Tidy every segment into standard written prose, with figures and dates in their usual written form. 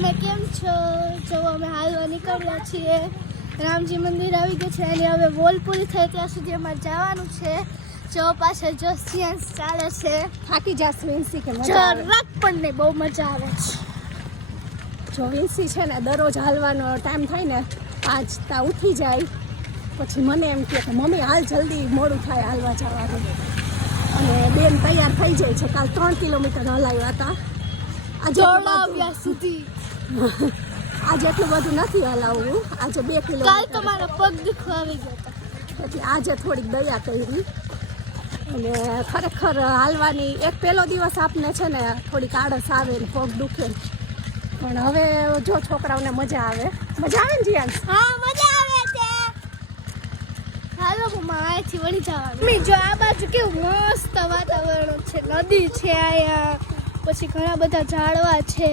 તમે કેમ છો? જો અમે હાલવા નીકળ્યા છીએ. રામજી મંદિર આવી ગયું છે અને હવે વોલ પૂરી થાય ત્યાં સુધી અમારે જવાનું છે. જો પાછળ જો સિયાન્સ ચાલે છે. થાકી જાસ વિન્સી કે મજા આવે? જરાક પણ નહીં, બહુ મજા આવે છે. જો વિન્સી છે ને દરરોજ હાલવાનો ટાઈમ થાય ને 5 તા ઉઠી જાય, પછી મને એમ કહે કે મમ્મી હાલ જલ્દી, મોડું થાય હાલવા જવાનું. અને બેન તૈયાર થઈ જાય છે. કાલ 3 કિલોમીટર હલાવ્યા હતા. જોડાવ્યા સુધી આજે એટલું બધું નથી હલાવવું, આજે 2 કાલ કિલોમીટર. તમારો પગ દુખવા આવી ગયો હતો એટલે આજે થોડીક દયા કરી. અને ખરેખર હાલવાની એક પહેલો દિવસ આપને છે ને થોડીક આળસ આવે ને પગ દુખે, પણ હવે જો છોકરાઓને મજા આવે ને જીયાન? હા, મજા આવે છે. હાલો મમ્મા, અહીંથી વળી જવાનું. મમ્મી જો આ બાજુ કેવું મસ્ત વાતાવરણ છે, નદી છે અહીંયા, પછી ઘણા બધા ઝાડવા છે,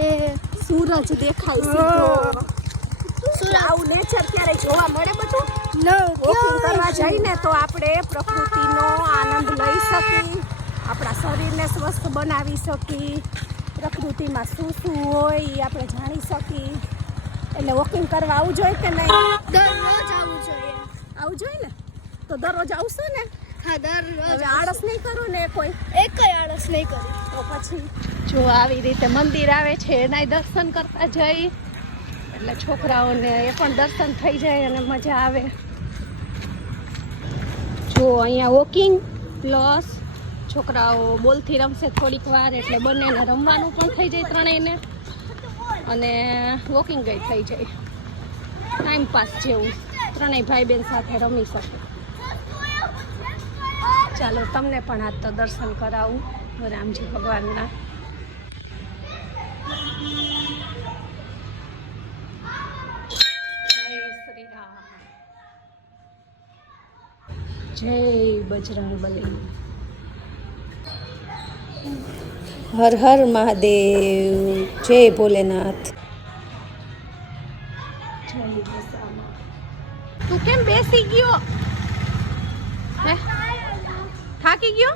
સૂરજ દેખાય છે. આવું નેચર ક્યારે જોવા મળે બધું? વોકિંગ કરવા જઈને તો આપણે પ્રકૃતિનો આનંદ લઈ શકીએ, આપણા શરીરને સ્વસ્થ બનાવી શકીએ, પ્રકૃતિમાં શું શું હોય એ આપણે જાણી શકીએ. એટલે વોકિંગ કરવા આવવું જોઈએ કે નહીં? દરરોજ આવવું જોઈએ. આવવું જોઈએ ને? તો દરરોજ આવશો ને? હા, દરરોજ. હવે આળસ નહીં કરું ને કોઈ? એકય આળસ નહીં કરી. તો પછી જો આવી રીતે મંદિર આવે છે એના દર્શન કરતા જઈ, એટલે છોકરાઓને એ પણ દર્શન થઈ જાય અને મજા આવે. જો અહીંયા વોકિંગ પ્લસ છોકરાઓ બોલથી રમશે થોડીક વાર, એટલે બંનેને રમવાનું પણ થઈ જાય ત્રણેયને, અને વોકિંગ ગઈ થઈ જાય. ટાઈમ પાસ જેવું ત્રણેય ભાઈ બહેન સાથે રમી શકે. ચાલો તમને પણ આજ તો દર્શન કરાવું રામજી ભગવાનના. જય બજરંગબલી. હર હર મહાદેવ. જય ભોલેનાથ. તું કેમ બેસી ગયો? થાકી ગયો?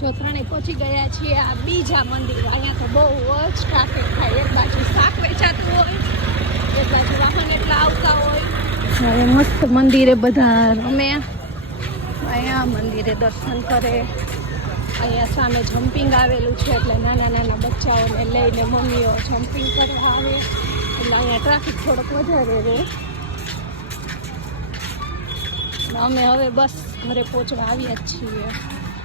જો ત્રણે પહોંચી ગયા છીએ આ બીજા મંદિર. અહીંયા તો બહુ જ ટ્રાફિક થાય. એક બાજુ શાક વેચાતું હોય, એક બાજુ વાહન એટલા આવતા હોય. હવે મસ્ત મંદિરે બધા રમે, અહીંયા મંદિરે દર્શન કરે. અહીંયા સામે જમ્પિંગ આવેલું છે, એટલે નાના નાના બચ્ચાઓને લઈને મમ્મીઓ જમ્પિંગ કરવા આવે, એટલે અહીંયા ટ્રાફિક થોડોક વધારે રહે. અમે હવે બસ ઘરે પહોંચવા આવ્યા જ છીએ.